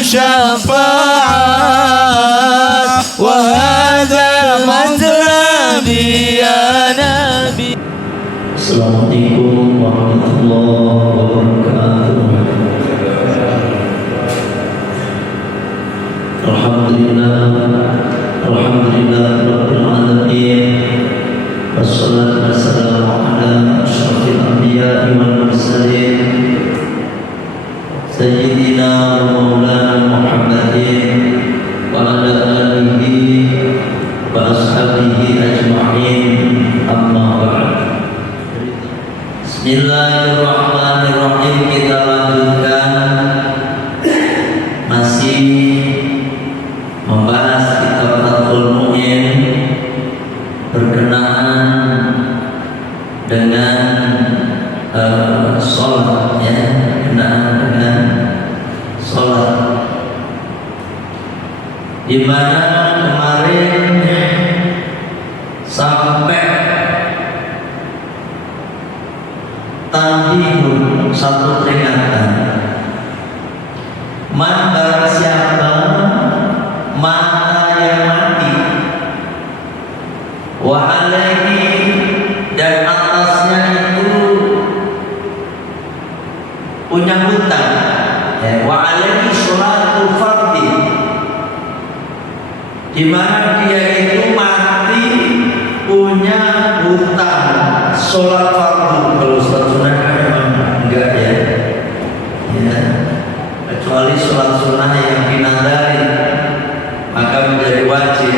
شفاعات وهذا مطلبي يا نبي. Assalamualaikum warahmatullahi wabarakatuh. Alhamdulillah rabbil alamin. Wassalatu wassalamu ala asyrafil anbiya'i wal mursalin sayyidina wa maulana Muhammadin wa ala alihi wa ashabihi ajma'in, amma ba'd. Bismillahirrahmanirrahim. Kita lanjutkan masih membahas kitab Fathul Mu'in berkenaan dengan sholat, ya, berkenaan dengan sholat, di mana kemarin sampai tanbihun, satu peringatan. Man, barang siapa mata yang mati, wa alaihi, dan atasnya itu punya hutang, ya, wa alaihi sholatul fardhi, di mana dia itu mati punya hutang sholat fardu. Kalau sholat sunnah kan memang enggak, ya, ya, kecuali sholat sunnah yang dinadari maka menjadi wajib.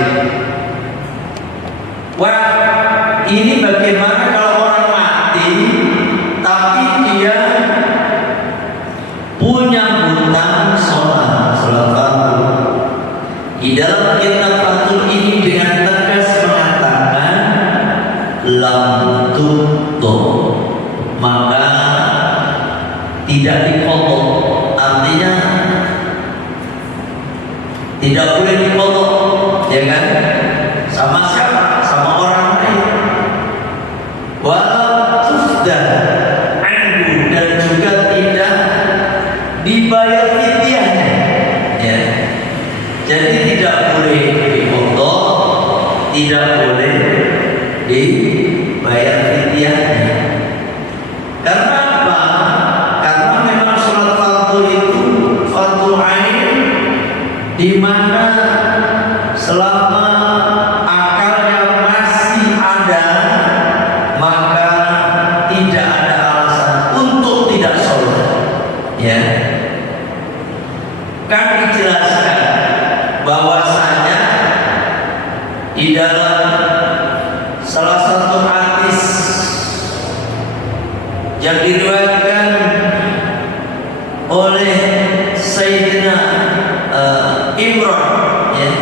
Wah, ini bagaimana kalau orang mati tapi dia punya hutang sholat fardu? Di dalam kitab Fathul ini dengan tegas mengatakan lam tutup, maka tidak dipotong. Artinya tidak boleh dipotong, ya kan? Sama siapa? Sama orang lain. Wa tufdah anhu, dan juga tidak dibayar fidyahnya, ya. Jadi tidak boleh dipotong, tidak boleh dibayar fidyahnya. Karena apa? Karena memang sholat fardu itu fardu ain, di mana selama akalnya masih ada maka tidak ada alasan untuk tidak sholat, ya. Kan dijelaskan bahwasanya di dalam salah satu hadis yang diriwayatkan oleh Sayyidina Imran, ya,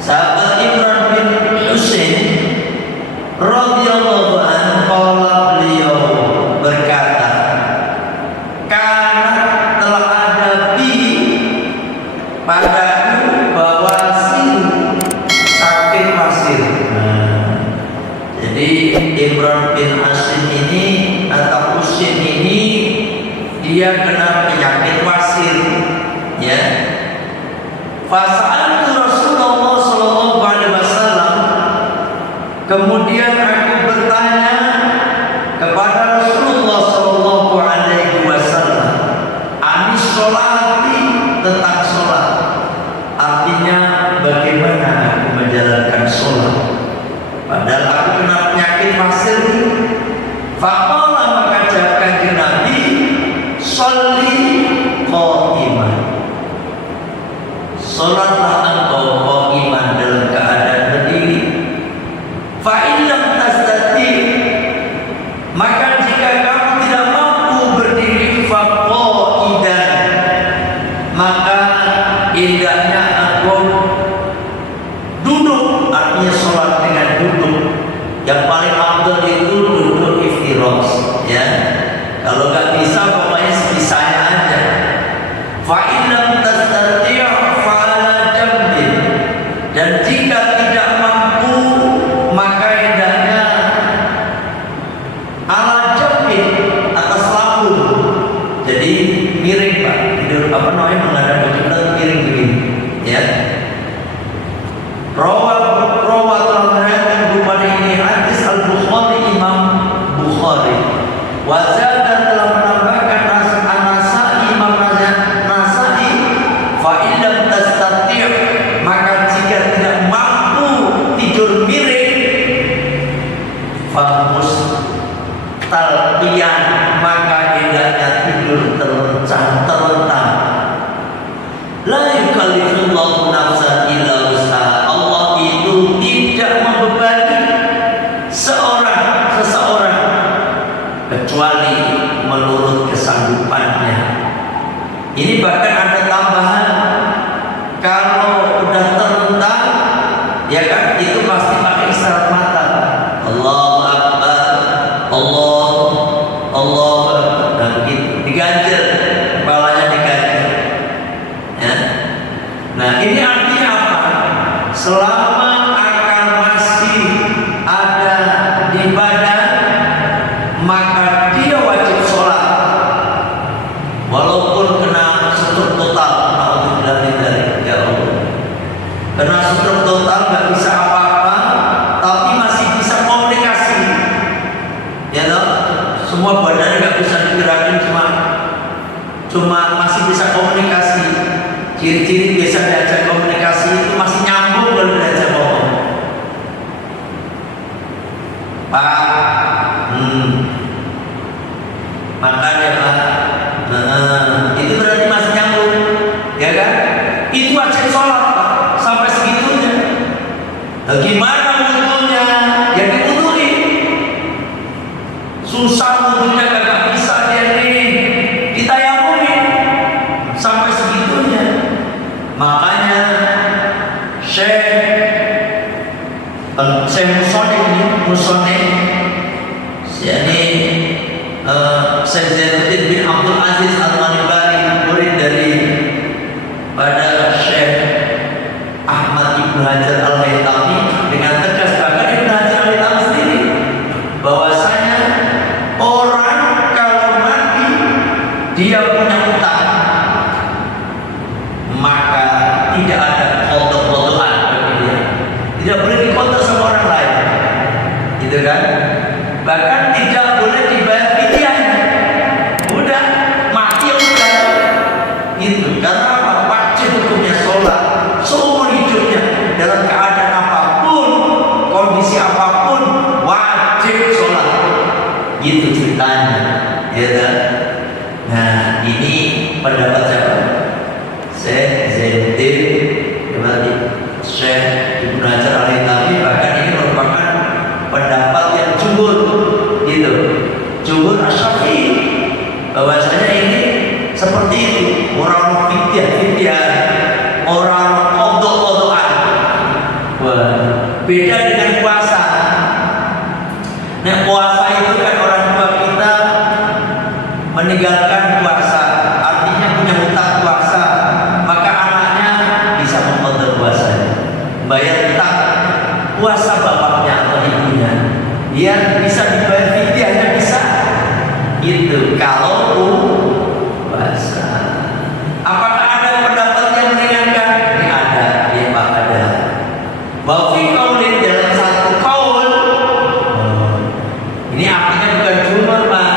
sahabat Imran bin Husain radhiyallahu anhu, beliau berkata, karena telah ada padaku bawasir sakit pasir. Jadi Imran bin Husain ini atau Husain ini dia kena penyakit wasir, ya. Fasa'altu Rasulullah sallallahu alaihi wasallam, kemudian aku bertanya kepada Rasulullah sallallahu alaihi wasallam, anis sholati, tentang sholat, artinya bagaimana aku menjalankan sholat padahal aku kena penyakit wasir. Faqala, maka jawab Nabi, sholli qa'iman, sholatlah engkau qa'iman, dalam keadaan berdiri. Fa in lam tastati, maka jika kamu tidak mampu berdiri, fa qa'idan, maka indahnya engkau duduk, artinya sholat dengan duduk. Yang paling afdal itu duduk iftiros, ya. Kalau nggak bisa pokoknya sebisanya aja. Fa in lam tastati' fa ala jambin, dan jika tidak mampu maka hendaknya ala jambin, atas lambung. Jadi miring, Pak, tidur apa namanya, menghadap ke tidur miring, famus talqiyan, maka hendaknya tidur terlentang. La yukallifullahu nafsan illa wus'aha. Allah itu tidak membebani seseorang kecuali menurut kesanggupannya. Ini bahkan ada tambahan, kalau udah terlentang, ya kan, itu pasti pakai isyarat mata. Allahu Akbar, Allahu Akbar. Dan begitu diganjel, kepalanya diganjel. Ya. Nah, ini artinya apa? Selama akal masih ada di badan, maka dia wajib sholat, walaupun kena stroke total. Alhamdulillah, ya Allah, kena stroke total, nggak bisa apa-apa, tapi masih bisa komunikasi, ya toh? Semua badannya nggak bisa digerakin, cuma masih bisa komunikasi. Ciri-ciri biasa diajak komunikasi itu masih nyambung kalau diajak ngomong. Pak, makanya Pak, itu berarti masih nyambung, ya kan? Itu wajib sholat Pak, sampai segitunya. Bagaimana wudhunya? Ya diwudhui. Susah wudhunya, kagak bisa dia nih, ditayamumin sampai segitunya. Makanya Syekh Musoneh, yakni Syekh Zainuddin bin Abdul Aziz Al-Manibari, murid dari pada Syekh Ahmad Ibn Hajar Al-Haytami, dengan tegas, bahkan Ibn Hajar Al-Haytami sendiri, bahwasanya orang kalau mati dia punya utang, maka tidak ada kodok-kodokan bagi dia, tidak boleh dikodok sama orang lain, gitu kan? Bahkan tidak boleh dibayar fidyahnya. Udah mati ya udah, gitu. Karena apa? Wajib hukumnya sholat seumur hidupnya, dalam keadaan apapun, kondisi apapun, wajib sholat, gitu ceritanya, ya kan? Nah, ini pendapat siapa? Syekh Zainuddin, berarti Syekh Ibnu Hajar Al-Haytami. Bahkan ini merupakan pendapat yang jumhur, gitu, jumhur Asy-Syafi'i, bahwasanya ini seperti itu. Orang fidyah, orang qadha-qadhaan. Wah, beda dengan puasa. Nah, puasa itu kan orang tua kita meninggalkan puasa, artinya punya hutang puasa, maka anaknya bisa memotong puasanya, bayar hutang puasa bapaknya atau ibunya, dia bisa dibayar fidyahnya, bisa, gitu. Kalau puasa, apakah ada pendapat yang meringankan? Ini ada, ya Pak, ada. Wa fi qaulin, dalam satu qaul, ini artinya bukan jumhur Pak,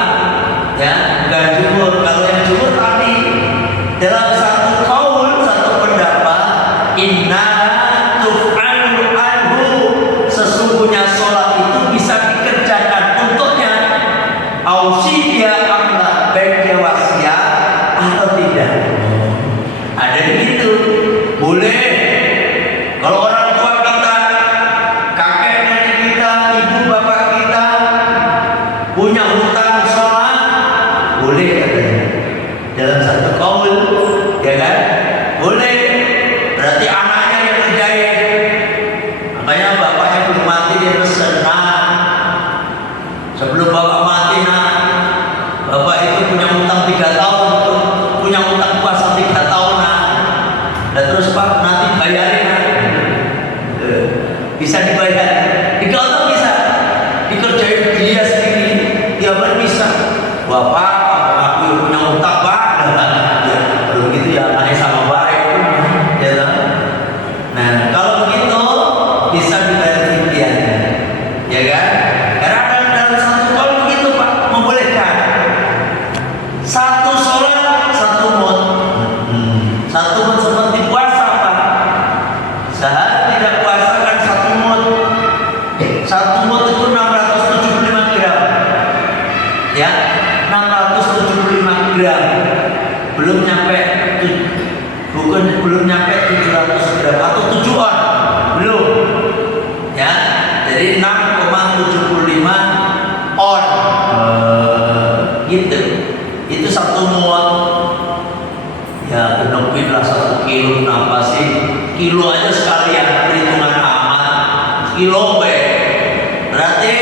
ya, bukan jumhur. Kalau yang jumhur tadi, dalam satu qaul, satu pendapat, inna tuf'alu anhu, sesungguhnya sholat itu bisa dikerjakan untuknya, ausidya amla, baik dia wasiat atau tidak. Ada begitu, boleh. Kalau orang tua kita, kakek nenek kita, ibu bapak kita punya hutang sholat, boleh katanya. Dalam satu qaul, ya kan? Boleh. Berarti anaknya yang ngerjain. Makanya bapaknya belum mati, dia pesen, nah, sebelum bapak mati, nah, bapak itu punya hutang 3 tahun, punya hutang puasa 3 tahun, nah. Dan terus Pak, nanti bayarin, nah. Bisa dibayar, digalau bisa, dikerjain dia sendiri, dia pun bisa. Bapak, aku punya hutang Pak, ya, kalau begitu ya anaknya sama baik pun, ya kan? Nah, kalau begitu bisa dibayar fidyahnya, ya kan? Karena dalam satu qaul begitu Pak, membolehkan satu sholat satu mut. Satu mut seperti puasa Pak, sehari tidak puasa kan 1 mut, Jadi 6,75 on. Gitu. Itu satu muat. Ya benar lah 1 kilo. Kenapa sih? Kilo aja sekalian perhitungan amat. Kilo berarti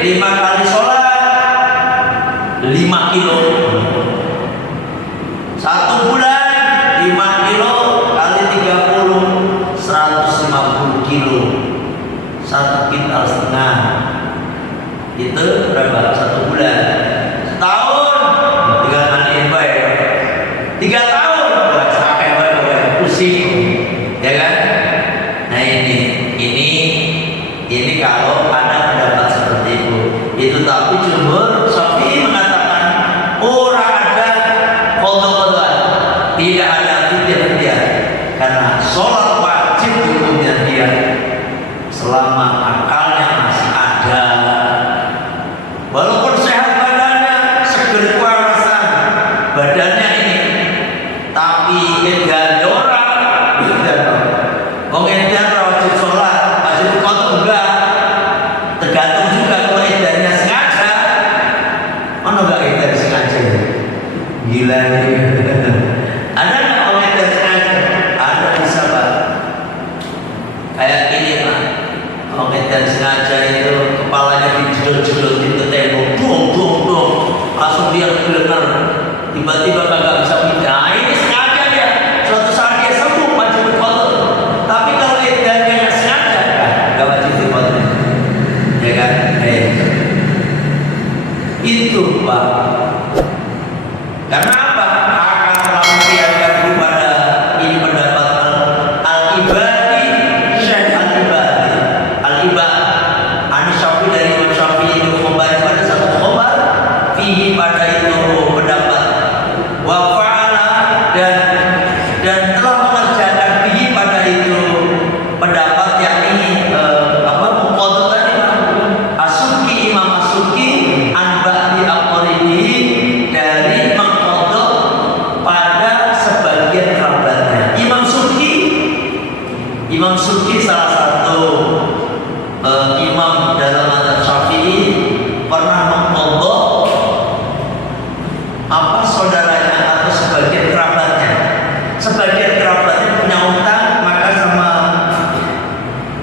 5 kali sholat 5 kilo. 1 bulan 5 kilo kali 30 150 kilo. 1 kintal setengah. Itu berapa? 1 bulan. Setahun 3 kali baik. 3 tahun sampai baik pusing. Ya kan? Nah ini kalau ada pendapat seperti itu. Itu tapi jumhur Syafi'i mengatakan orang ada qadha-qadhaan, tidak ada fidyah karena sholat wajib hukumnya dia selama akalnya masih ada. Walaupun sehat badannya, seger kuarasan badannya ini, tapi edan orang wong edan wajib sholat, wajib qadha enggak. Tergantung juga kalau edannya sengaja. Mana enggak edan sengaja? Gila nih. Ada nggak orang edan sengaja? Ada, bisa Pak. Kayak gini Pak, orang edan sengaja itu kepalanya dijedot-jedotin ke tembok, dong, langsung dia kelengar, tiba-tiba kagak bisa pindah. Nah, ini sengaja dia. Suatu saat dia sembuh wajib qadha. Tapi kalau edannya nggak sengaja, nggak wajib qadha. Ya kan? Itu Pak. Karena apa? Akan selalu dianggap kepada ini pendapat Al-Ibadi, Syekh Al-Ibadi. Al-Ibadi Anis Syafi'i dari Imam Syafi'i itu kembali pada satu khobar fihi pada itu pendapat wa fa'ala dan telah mengerjakan fihi pada itu pendapat yakni muqaddah tadi As-Subki, Imam As-Subki an ba'di aqribi dari mengqadha pada sebagian kerabatnya. Imam Subki salah satu imam dalam mazhab Syafi'i pernah mengqadha saudaranya atau sebagian kerabatnya. Sebagian kerabatnya punya utang, maka sama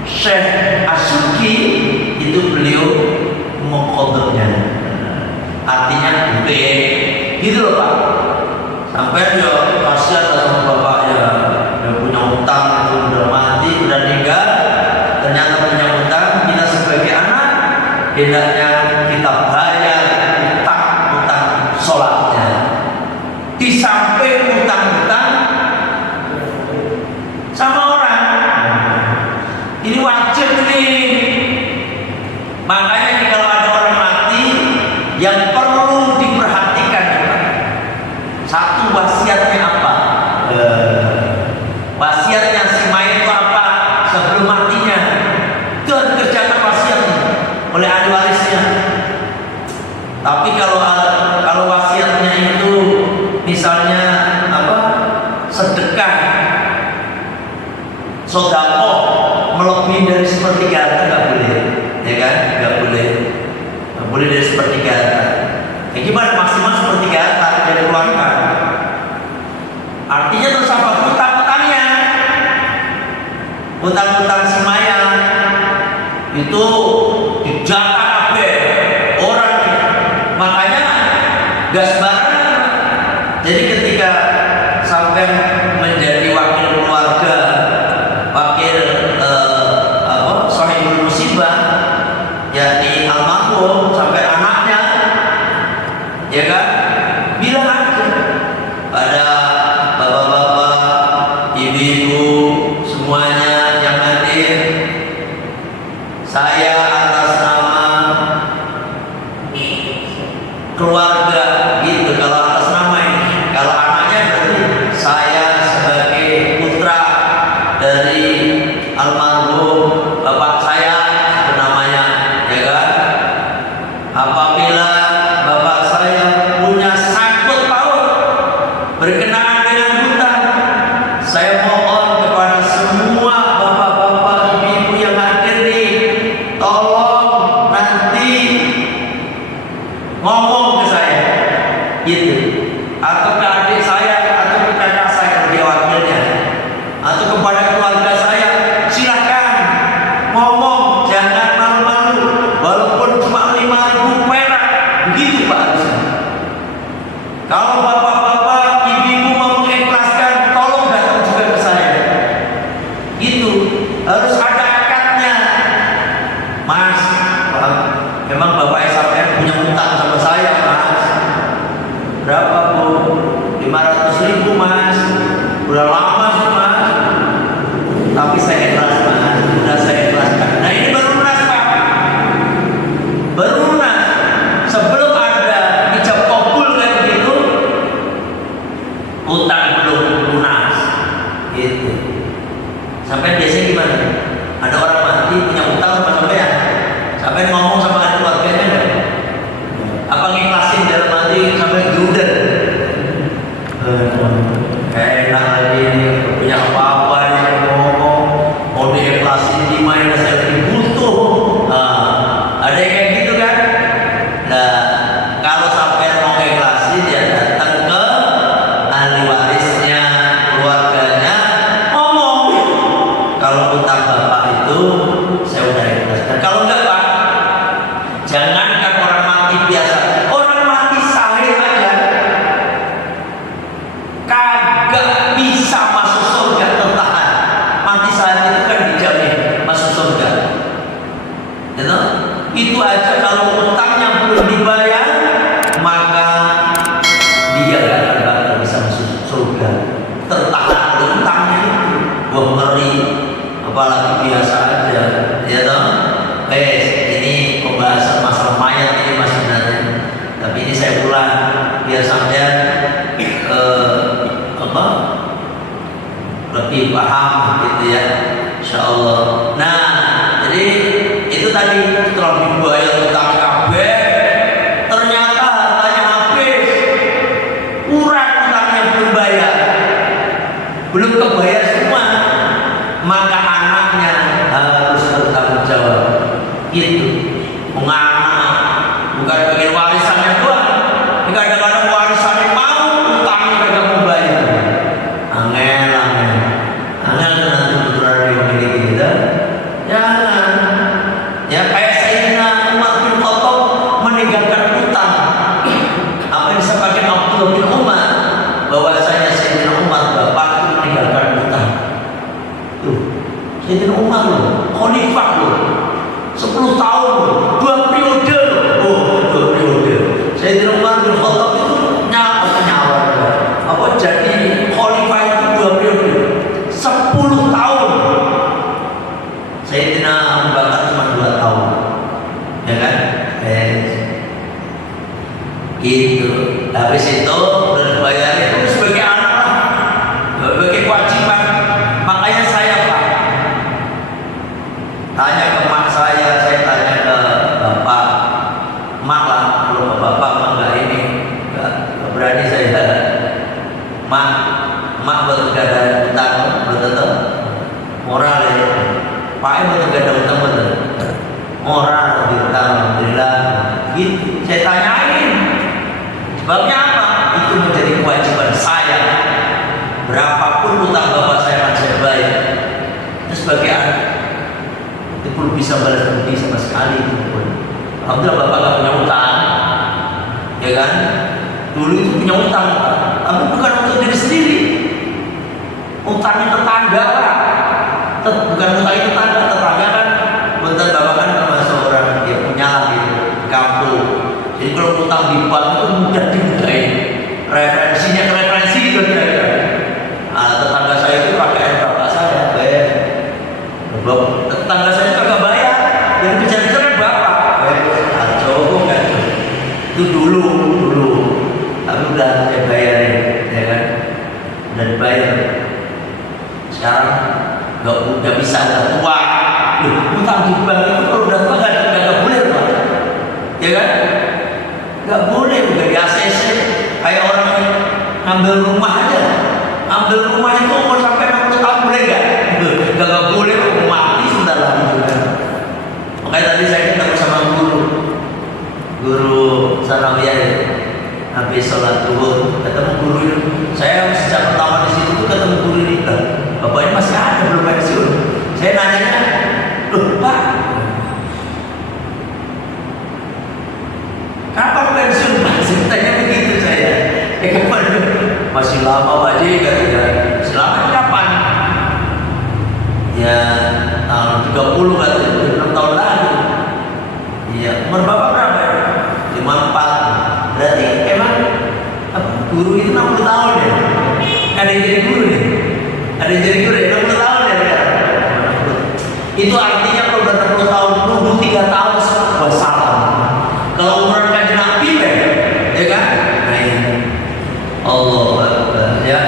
Syekh As-Subki itu beliau mengqadhanya. Artinya gede gitu loh Pak. Sampai dia kasihan sama bapaknya, dia punya utang, itu udah mati, udah meninggal, ternyata punya utang. Kita sebagai anak hendaknya kita bayar utang sholatnya. Di samping utang-utang sama orang, ini wajib nih. Makanya nih, kalau ada orang mati yang perlu diperhatikan, satu wasiatnya apa? Wasiatnya si mayat itu apa sebelum matinya? Itu harus dikerjakan wasiatnya oleh ahli warisnya. Tapi kalau wasiatnya itu misalnya sedekah, sedekah melebihi dari sepertiga harta nggak boleh, ya kan? Nggak boleh dari sepertiga harta. Ya gimana maksimal sepertiga harta dari keluarga? Artinya terus apa? Utang-utangnya, utang-utang si mayat itu dijaga kabeh orang. Makanya nggak sembarangan. Jadi ketika sampai menjadi wakil keluarga, wakil sahibul musibah, yakni almarhum sampai anaknya, ya kan, bilang aja pada bapak-bapak, ibu-ibu semuanya yang hadir, saya atas nama keluarga gitu. Kalau atas nama ini, kalau anaknya berarti saya sebagai putra dari almarhum bapak saya namanya, ya kan. Apabila bapak saya punya sangkut paut berkenaan dengan hutang, saya mohon kepada semua bapak-bapak, ibu-ibu yang hadir nih, tolong tolong nanti ngomong ke saya, gitu. Atau ke adik saya, atau ke kakak saya, dia wakilnya, atau kepada keluarga saya, silakan ngomong, jangan malu-malu, walaupun cuma 5.000 perak, begitu Pak harusnya. Kalau bapak-bapak, ibu-ibu mau mengikhlaskan, tolong datang juga ke saya. Gitu, harus ada akadnya. Mas, memang bapak SAPM punya utang sama saya, Mas. Berapa Bu? 500.000 Mas. Udah lama sih Mas. Tapi saya ikhlas Mas. Udah saya ikhlaskan. Nah ini baru lunas Pak. Baru lunas. Sebelum ada ijab kabul kayak begitu, utang belum lunas. Gitu. Sampai biasanya gimana? Ada orang mati punya utang sama sampean. Sampai ngomong sama ahli keluarganya enggak? Apa ngikhlasin dalam hati sampai gruder? Enak lagi ini punya apa-apa ini ngomong mau diikhlasin di mana saya lagi butuh. Ada yang kayak gitu kan? Nah, kalau sampai mau ikhlasin ya datang ke ahli warisnya, keluarganya, ngomong. Kalau utang bapak itu saya udah ikhlaskan. Kalau enggak Pak, jangankan orang mati biasa, orang mati sahih aja kagak bisa masuk surga tertahan. Mati sahih itu kan dijamin masuk surga. Gitu? Itu aja kalau utangnya belum dibayar, maka dia gak akan bisa masuk surga. Tertahan utangnya itu, wah ngeri. Apalagi biasa aja, ya toh. Ini pembahasan masalah mayat ini mas sebenarnya, tapi ini saya ulang biar sampean lebih paham gitu ya, insyaallah. Nah, jadi itu tadi telah dibayar utang kabeh, ternyata hartanya habis, kurang utangnya belum bayar, belum kebayar semua, maka anaknya harus bertanggung jawab. Gitu, menganak bukan bagian warisannya doang. Kadang-kadang warisannya mau, utangnya kagak mau bayar. Angel nanti betul-betul memiliki kita. Jangan. Ya kayak Sayyidina Umar bin Khattab meninggalkan utang. Apa yang disampaikan Abdullah bin Umar, bahwasanya Sayyidina Umar bapak itu meninggalkan utang. Tuh, Sayyidina Umar loh, khalifah loh. 10 tahun, 2 periode loh. Oh, 2 periode. Sayyidina Umar bin Khattab itu nyawa. Apa jadi khalifah itu 2 periode? 10 tahun. Sayyidina Abu Bakar cuma 2 tahun. Ya kan? Gitu. Habis itu berbayar itu sebagai anak lah. Sebagai kewajiban. Makanya saya Pak tanya ke mak saya tanya ke bapak, mak lah, kalau bapak mah nggak ini, nggak berani saya. Mak betul gak ada utang, betul moral ya. Pak betul gak ada utang betul, moral utang, alhamdulillah. Gitu, saya tanyain, sebabnya apa? Itu menjadi kewajiban saya. Berapapun utang bapak saya akan saya bayar. Itu sebagai anak. Itu belum bisa balas budi sama sekali itu pun. Alhamdulillah bapak gak punya utang, ya kan? Dulu itu punya utang, tapi bukan untuk diri sendiri. Utangnya tetangga Pak. Bukan utangnya tetangga kan. Bentar bapak kan termasuk orang dia punya lah gitu, kampung. Jadi kalau utang di bank itu mudah dimudahin. Referensinya ke referensi gitu kira-kira. Tetangga saya itu pakai bapak saya, bayar. Tetangga saya kagak bayar, yang kejar-kejar kan bapak. Coba kan itu dulu, tapi udah saya bayarin, ya kan? Udah dibayar. Sekarang nggak bisa, udah tua. Utang di bank itu kalau udah tua nggak boleh Pak, ya kan? Nggak boleh saya ketemu sama guru sanawiyah. Habis sholat zuhur ketemu guru itu. Saya sejak pertama di situ tuh ketemu guru ini. Bapak ini masih ada belum pensiun? Saya nanya, loh Pak, kapan pensiun Pak? Ceritanya begitu saya. Kapan? Masih lama Pak Ji, katanya. Selama kapan? Ya tahun 30 katanya, 6 tahun lalu. Iya, umur Bapak berapa ya? 54. Berarti emang guru itu 60 tahun ya? Ada yang jadi guru nih? Ada yang jadi guru ya? 60 tahun ya? Itu artinya kalau udah 60 tahun, nunggu 3 tahun wassalam. Kalau umuran kaji Nabi ya kan? Nah ini Allah Akbar ya.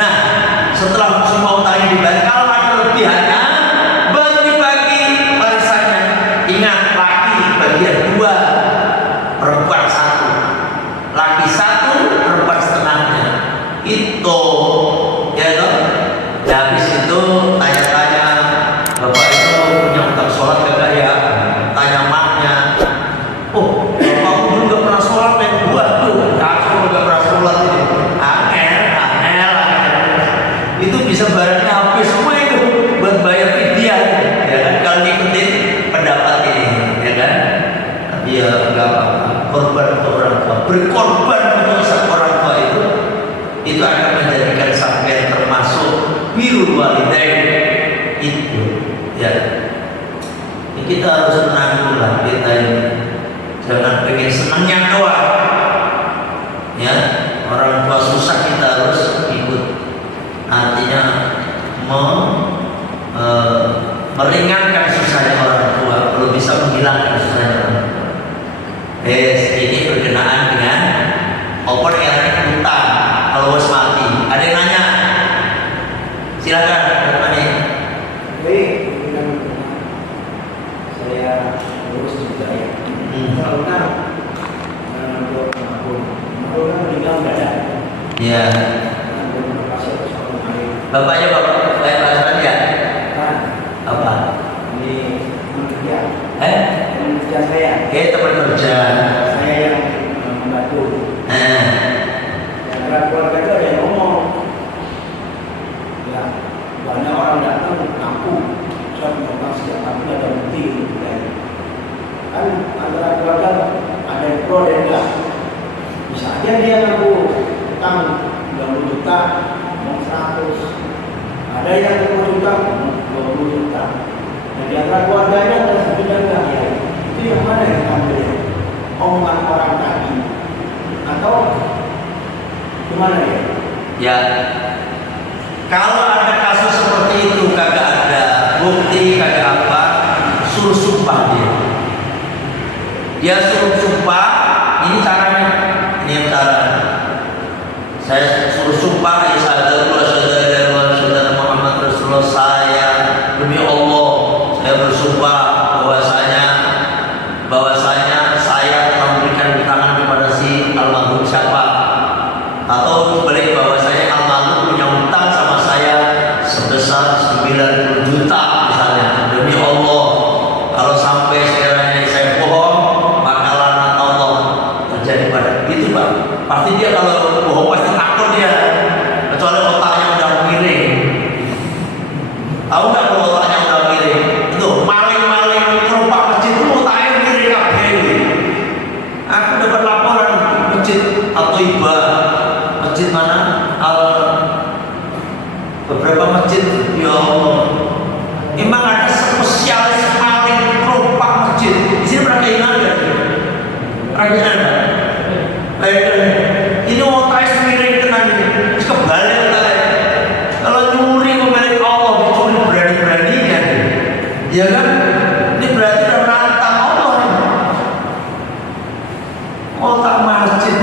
Nah setelah semua utangnya dibayar, kalau ada lebihannya bagi-bagi warisannya. Ingat, laki bagian 2, perempuan 1. Laki 1, perempuan setengahnya. Itu ya toh. Ya, habis itu tanya-tanya, Bapak itu punya utang sholat gak ya? Tanya maknya. Oh, Bapak dulu gak pernah sholat ya? Waduh, aku gak pernah sholat ini. Angel. Itu bisa barangnya habis semua itu buat bayar fidyah, ya kan? Kalau ngikutin pendapat ini, ya kan? Tapi ya nggak apa-apa. Korban untuk orang tua, berkorban untuk seorang tua itu akan menjadikan sampai termasuk birrul walidain itu, ya. Ini kita harus menanggung lah kita ini. Jangan pengen senangnya doang, ya. Orang tua susah kita harus ikut. Artinya meringankan susahnya orang tua, belum bisa menghilangkan susahnya orang tua. Ini berkenaan dengan opor yang utang kalau bos mati. Ada yang nanya? Silakan, Mani. Baik, saya urus juga ya. Kalau kan untuk mahrum meninggal nggak ada. Ya. Bapaknya bapak Pak ya? Kan Apa? ini teman kerja. Teman kerja saya. Teman kerja. Saya yang membantu. Dan keluarga itu ada yang ngomong. Ya, banyak orang datang ngaku. Saya memang sejak tapi ada bukti gitu kan. Kan antara keluarga ada yang pro dan enggak. Bisa aja dia ngaku utang 20 juta, mau 100. Ada yang 20 juta, 20 juta. Dan di antara keluarganya ada satu yang enggak ya. Itu yang mana yang ambil? Omongan orang tadi atau gimana ya? Ya. Kalau ada kasus seperti itu kagak ada bukti, kagak apa, suruh sumpah dia. Dia suruh sumpah, ini caranya. Ini yang cara. Saya suruh sumpah, saudara Muhammad Rasulullah, saya demi Allah, saya bersumpah bahwasanya saya telah memberikan hutang kepada si almarhum siapa, atau balik bahwasanya almarhum punya hutang sama saya sebesar 90 juta misalnya. Demi Allah, kalau sampai sekiranya saya bohong, maka laknat Allah terjadi pada itu, Pak. Pasti dia kalau bohong pasti takut dia, kecuali otaknya udah miring. Tahu nggak kalau otaknya udah miring? Itu maling-maling kerumpak masjid itu otaknya miring kabeh. Aku dapat laporan masjid atau iba, masjid mana? Beberapa masjid, ya Allah. Memang ada spesialis maling kerumpak masjid. Di sini pernah kehilangan nggak? Pernah kehilangan? Ini otaknya miring tenan ini. Terus kebalik otaknya. Kalau nyuri pemilik Allah dicuri berani-beraninya, ya kan? Ini berarti udah menantang Allah. Otak masjid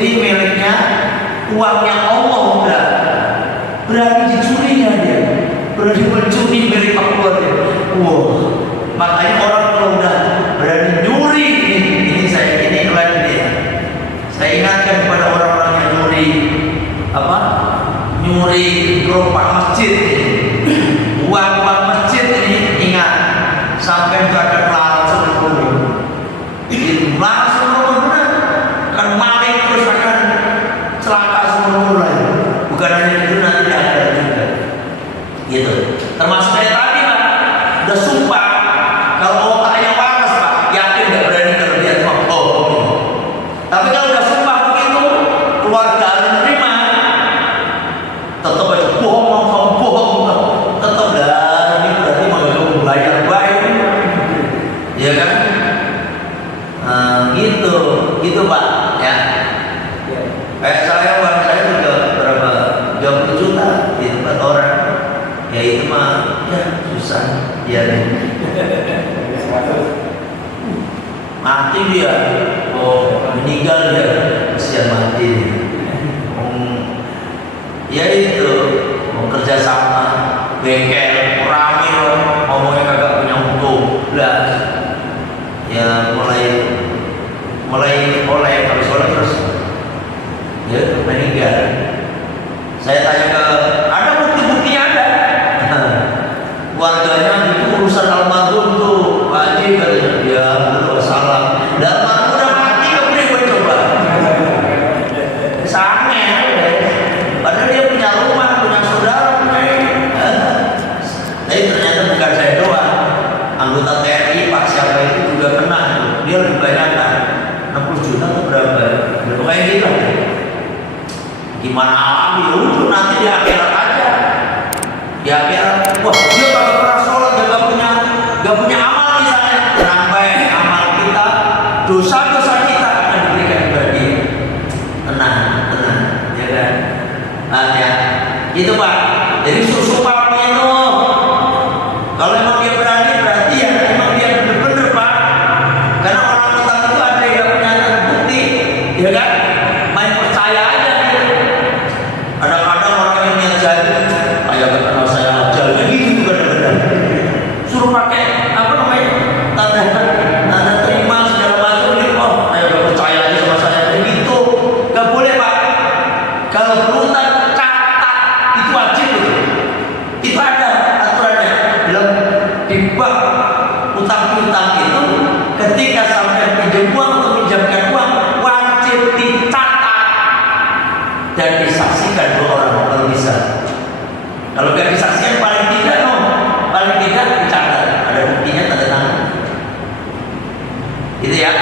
ini miliknya, uangnya Allah udah. Berani dicurinya dia, berani mencuri milik Allah dia. Wow, makanya orang kalau udah berani nyuri ini iklan dia. Saya ingatkan kepada orang-orang yang nyuri gerobak masjid, uang masjid ini, ingat sampai akan langsung ya kan? Gitu, gitu Pak, ya. Kayak saya, uang saya juga berapa 30 juta di tempat orang, ya itu mah ya susah dia mati dia, meninggal dia, kesian mati. Ya itu mau kerja sama bengkel rame loh, ngomongnya kagak punya untung lah, ya mulai habis sholat terus ya meninggal. Saya tanya ke, ada bukti-buktinya? Ada. Warganya itu urusan almarhum tuh Pak Haji, katanya ya belum salah. Dan almarhum udah mati, kemudian gue coba sange. Padahal dia punya rumah, punya saudara, punya tapi ternyata bukan saya doang. Anggota TNI Pak siapa itu juga kena. Dia lebih banyak kan, 60 juta atau berapa? Pokoknya gitu. Gimana alami? Udah nanti di akhirat aja. Di akhirat, wah dia kagak pernah sholat, dia gak punya amal misalnya. Sampai amal kita, dosa-dosa kita akan diberikan kepada dia. Tenang, ya kan? Ya, itu Pak. Jadi susu papanya itu, kalau emang dia berani, berarti ya emang dia bener-bener Pak. Karena orang utang itu ada yang punya bukti, ya kan? Main percaya aja gitu. Kadang-kadang orang yang niat jadi, ayo gak kenal saya aja, gitu kadang-kadang. Suruh pakai apa namanya, tanda terima segala macam gitu. Oh, ayo gak percaya aja sama saya, gitu. Gak boleh Pak. Kalau berutang catat itu wajib loh. Itu ada aturannya dalam di bab utang piutang itu, ketika sampai pinjam uang atau pinjamkan uang wajib dicatat dan disaksikan dua orang kalau bisa. Kalau nggak disaksikan paling tidak dicatat, ada buktinya, tanda tangan. Itu ya.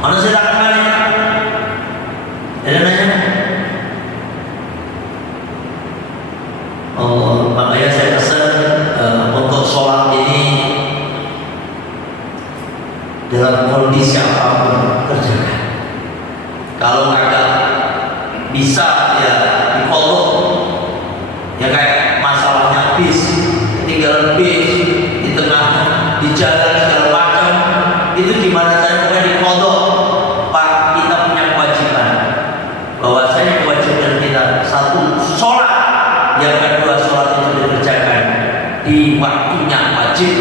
Mana silakan balik. Ada nanya? Oh, makanya saya pesan untuk sholat ini dalam kondisi apapun kerjakan. Kalau nggak bisa ya dikolok, ya kayak masalahnya bis, ketinggalan bis di tengah di jalan segala macam, itu gimana cara bukan dikodok? Pak, kita punya kewajiban, bahwasanya kewajiban kita satu sholat, yang kedua sholat itu dikerjakan di waktunya, wajib.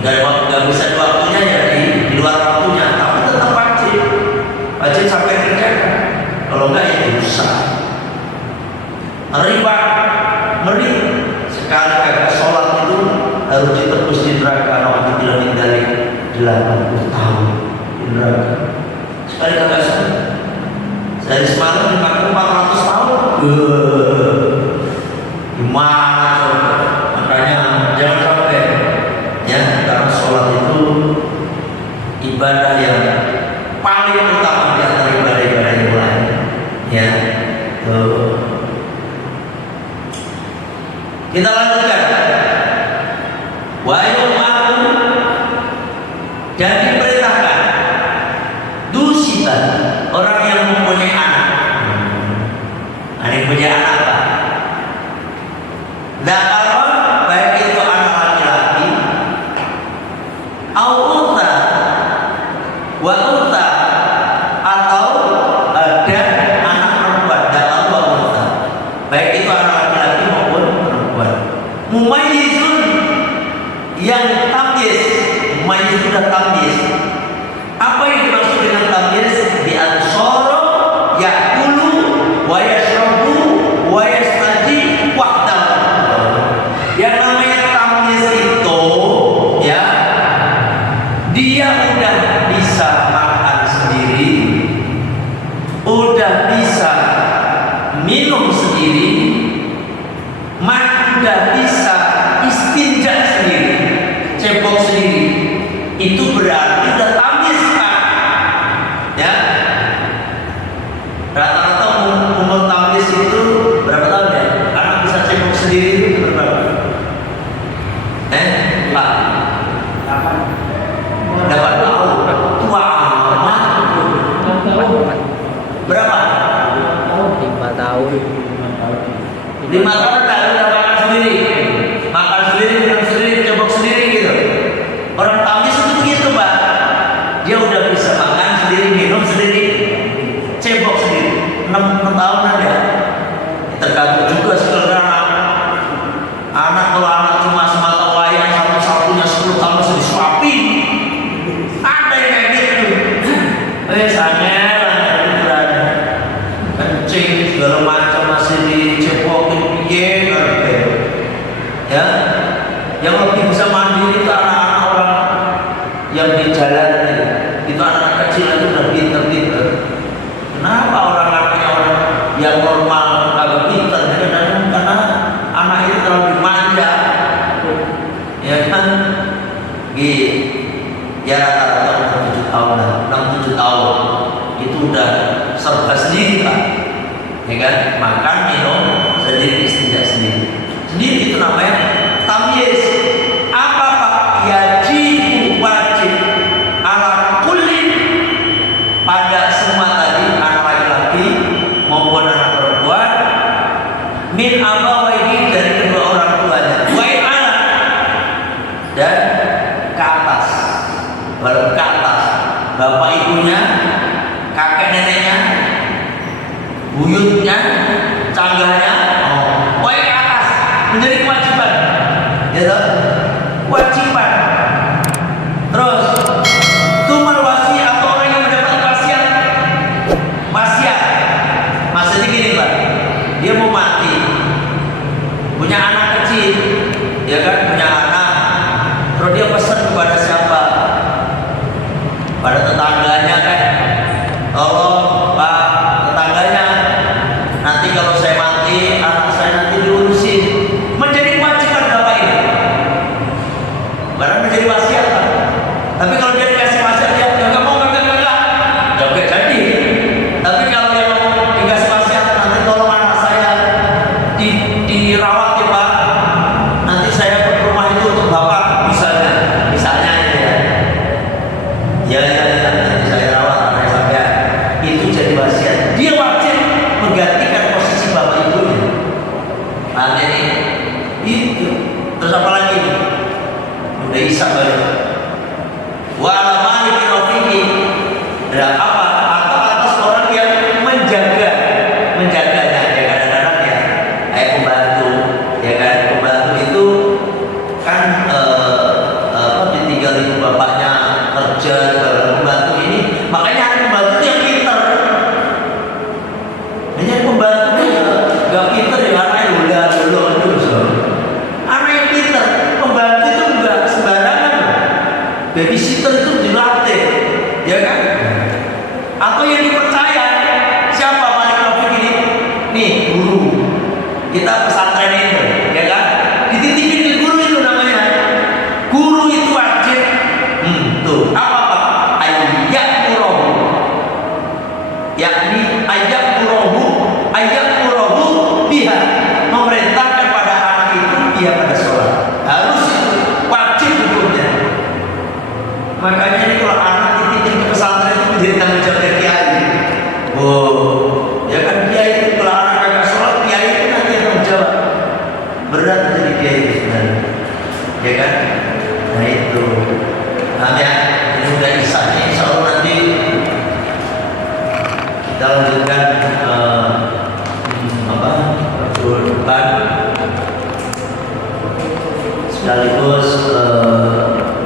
Nggak bisa di waktunya ya di luar waktunya, tapi tetap wajib sampai kerjakan. Kalau enggak ya dosa. Riba, ngeri. Sekali kagak sholat itu harus ditebus di neraka. Nabi bilang dari 80 tahun di neraka. Sekali kagak sholat. Dari semalam dimakan 400 tahun. Gimana coba? Makanya jangan sampai ya, karena sholat itu ibadah yang paling utama di antara ibadah-ibadah yang lain. Ya, kita lanjutkan. Wa yu'maru, dan diperintahkan dusita, orang yang mempunyai anak. Yang punya anak Pak. Dakaron, baik itu anak laki-laki, au unta, wa unta, atau ada anak perempuan. Dakaron wa unta, baik itu anak laki-laki maupun perempuan. Mumayyizun, yang tamyiz. Mumayyiz sudah tamyiz. Apa yang dimaksud dengan tamyiz? Bi ansoro yakulu wa yashrabu wa yastaji wahdahu. Yang namanya tamyiz itu ya, dia udah bisa makan sendiri, udah bisa minum sendiri, udah bisa istinja sendiri, cebok sendiri. Itu berarti udah tamyiz Pak. Ya. Rata-rata umur tamyiz itu berapa tahun ya? Anak bisa cebok sendiri itu berapa? Pak, 5 tahun udah makan sendiri, minum sendiri, cebok sendiri gitu. Orang tamis itu begitu Pak, dia udah bisa makan sendiri, minum sendiri, cebok sendiri. 6 tahun ada. Tergantung juga sebenarnya anak kalau anak cuma semata wayang satu-satunya 10 tahun masih disuapin. Ada yang kayak gitu. Sangat kencing segala macam masih dicepokin piye ya. Yang lebih bisa mandiri itu anak-anak orang yang di jalan itu anak kecil itu udah pinter-pinter. Kenapa orang yang normal agak pinter? Karena anak itu terlalu dimanja, ya kan? Ya rata-rata 6-7 tahun lah, 6-7 tahun itu udah serba sendiri Pak, ya kan? Makan, minum sendiri, istinja sendiri. Sendiri itu namanya tamyiz. Apa Pak? Yajibu, wajib ala kulli, pada semua tadi, anak laki-laki maupun anak perempuan, min abawaihi, dari kedua orang tuanya, wa anak, dan ke atas, baru ke atas, bapak ibunya, kakek neneknya, buyutnya, canggahnya, wa ke atas, menjadi kewajiban, ya toh? Kewajiban. Terus tumal wasiat, atau orang yang mendapat wasiat. Maksudnya gini Pak, dia mau mati, punya anak kecil, ya kan, punya anak, terus dia pesan kepada siapa? Pada tetangganya kan, tolong Pak tetangganya, nanti kalau saya mati, anak saya nanti diurusin. Menjadi kewajiban bapak ini, barang menjadi wasiat Pak. Tapi kalau dia dikasih wasiat, dia nggak mau, nggak jadi. Tapi kalau dia mau dikasih wasiat, nanti tolong anak saya dirawat ya Pak, nanti saya ke rumah itu untuk bapak, misalnya ya nanti saya rawat anak saya, itu jadi wasiat. Dia wajib menggantikan posisi bapak ibunya. Nanti itu terus apa lagi? Udah isap balik. Wa alamani kirofiki, dan apa? Atau atas orang yang menjaganya, ya kadang-kadang ya, kayak pembantu, ya kan, pembantu itu kan ditinggalin bapaknya kerja, pembantu ini, makanya ada pembantu yang pintar. Hanya pembantu nggak pintar ya, anaknya udah dulu. Anak yang pintar, pembantu itu nggak sembarangan. Babysitter itu dilatih, ya kan? Atau yang dipercaya, siapa Malik Rafiq ini? Nih guru, kita pesantren itu, ya kan? Dititipin ke guru itu namanya. Guru itu wajib, tuh apa Pak? Ayyakurohu, yakni ayyakurohu biha, memerintahkan pada anak itu dia pada sholat. Harus itu wajib hukumnya. Makanya ini kalau anak dititipin ke pesantren itu menjadi tanggung jawab dari kiai. Ya kan, kiai itu kalau anak kagak sholat, kiai itu nanti yang tanggung jawab. Berat menjadi kiai itu sebenarnya, ya kan? Nah itu, ya, ini udah isanya. Insya Allah nanti kita lanjutkan depan, sekaligus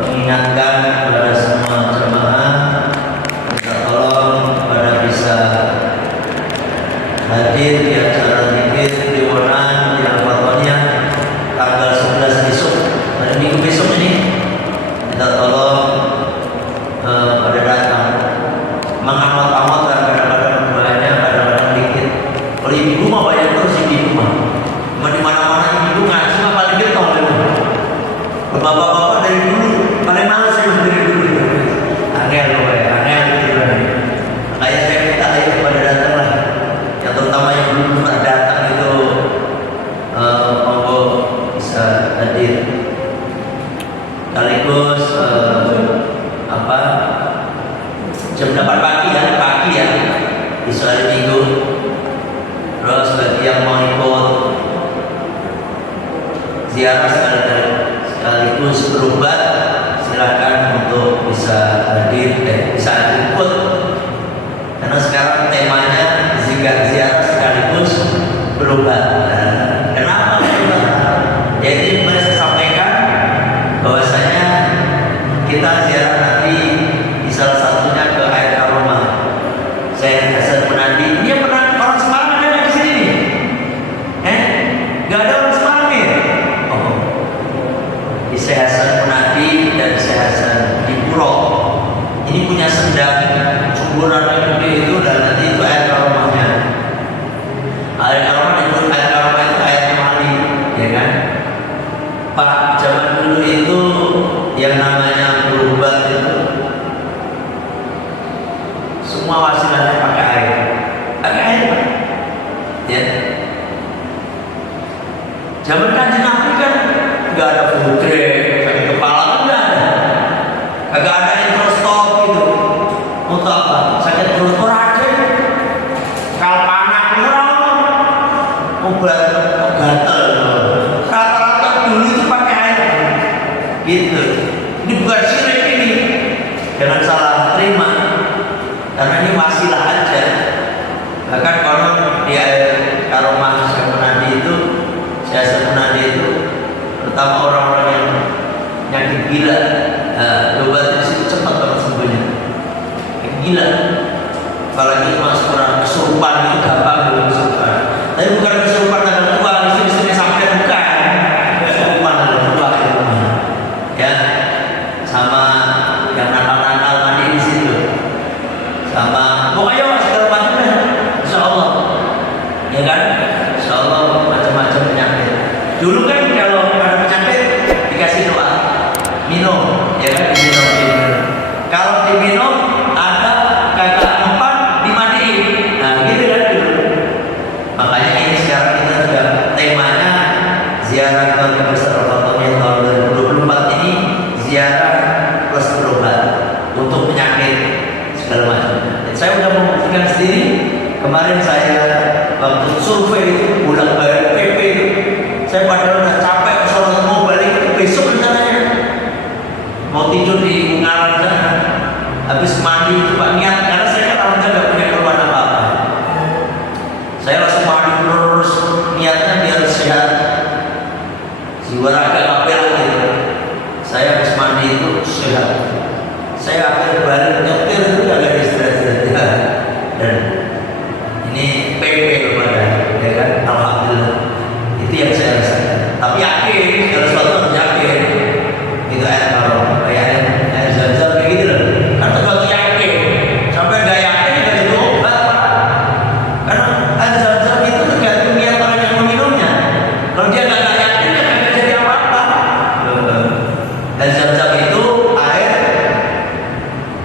mengingatkan kepada semua jemaah, minta tolong kepada bisa hadir di acara zikir di Wonan, di Al-Fatihah tanggal 11 besok, pada minggu besok ini. Minta tolong pada datang, mengamat-amat kadang-kadang banyak, kadang-kadang dikit. Kalau ibu rumah banyak terus ibu rumah, di mana-mana ibu ngaji mah paling getol ya. Bapak-bapak dari dulu paling males sih dari dulu. Angel loh ya, angel gitu kan. Kayak saya minta ayo kepada datanglah, yang terutama yang belum pernah datang itu monggo bisa hadir. Sekaligus jam 8 pagi ya, di hari Minggu. Terus bagi yang mau ikut ziarah sekaligus berobat, silakan untuk bisa hadir dan bisa ikut. Karena sekarang temanya ziarah sekaligus berobat. Kenapa berobat? Jadi saya sampaikan bahwasanya kita ziarah nanti di salah satunya ke air Karomah. Saya Hasan Munadi. Dia pernah orang Semarang ada di sini nih? Gak ada orang Semarang nih? Oh. Di Syekh Hasan Munadi dan Syekh Hasan di Puro. Ini punya sendang sumburan yang gede itu, dan nanti itu air Karomahnya. Air Karomah itu airnya mali, ya kan? Pak, zaman dulu itu yang namanya berobat itu semua wasilahnya pakai air, Pak. Ya. Zaman Kanjeng Nabi kan nggak ada putre, sakit kepala kan nggak ada, kagak ada enterostop gitu. Untuk apa? Sakit perut korajen, kalpanak murah, obat gatal. Rata-rata dulu itu pakai air, gitu. Ini bukan syirik ini, jangan salah terima. Karena ini wasilah aja. Bahkan kalau di air Karomah Syekh Munadi itu, terutama orang-orang yang nyakit gila, obat di situ cepat banget sembuhnya. Gila. Apalagi masuk orang kesurupan itu gampang dulu kesurupan. Tapi bukan kesurupan dalam tua, istri sampai bukan. Kesurupan dalam tua itu. Ya, sama yang nakal-nakal mandi di situ. Sama pokoknya segala macam deh, insya Allah, ya kan? Insya Allah macam-macam penyakit. Dulu kan kalau ada penyakit dikasih doa, minum, ya kan? Diminum. Kalau diminum ada kagak empat dimandiin, nah gitu kan dulu. Makanya ini sekarang kita sudah temanya ziarah keluarga besar Al-Fathomiyah tahun 2024 ini ziarah plus berobat untuk penyakit segala macam. Saya sudah membuktikan sendiri. Kemarin saya waktu survei itu bulan PP itu, saya padahal udah capek, soalnya mau balik itu besok rencananya, mau tidur di Ungaran sana, habis mandi itu Pak, niat, karena saya kan orangnya nggak punya keluhan apa-apa. Saya langsung mandi terus, niatnya biar sehat, jiwa raga kapel gitu. Saya habis mandi itu sehat. Saya akhir balik nyetir itu agak istirahat. Dan ini PP kepada, ya kan? Alhamdulillah. Itu yang saya rasakan. Tapi yakin, kalau suatu yakin itu air Karomah, kayak air Zam-Zam kayak gitu loh. Karena kalau yakin, sampai nggak yakin nggak jadi obat, Pak. Karena air Zam-Zam itu tergantung niat orang yang meminumnya. Kalau dia nggak yakin, dia nggak jadi apa-apa. Air Zam-Zam itu air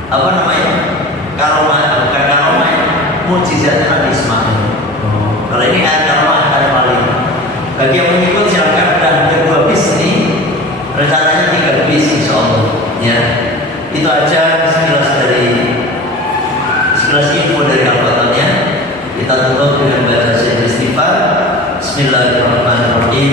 apa namanya? Karomah, bukan Karomah, mukjizatnya Nabi Ismail. Kalau ini air Karomah, air paling. Bagi yang mengikut silakan, udah hampir 2 bis nih, rencananya 3 bis insya Allah. Ya, itu aja sekilas info dari Al-Fatihahnya. Kita tutup dengan baca istighfar. Bismillahirrahmanirrahim.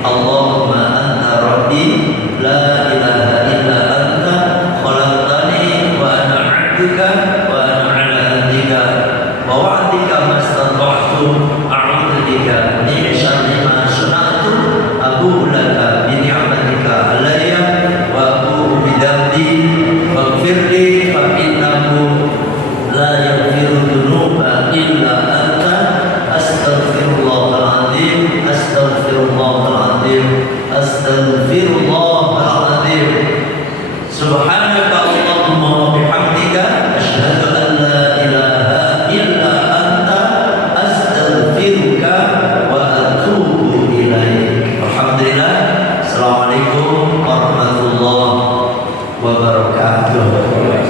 Allahumma anta rabbi la ilaha illa anta khalaqtani wa ana 'abduka wa ana 'ala ahdika wa wa'dika mastata'tu a'udzu bika min syarri ma sana'tu abu'u laka bi ni'matika 'alayya wa abu'u bi dhanbi faghfir li fa innahu la yaghfiru dhunuba illa anta astaghfirullahal azim astaghfirullahal azim astaghfirullahal azim subhanaka allahumma wa bihamdika asyhadu an la ilaha illa anta astaghfiruka wa atubu ilaik. Alhamdulillah. Assalamualaikum warahmatullahi wabarakatuh.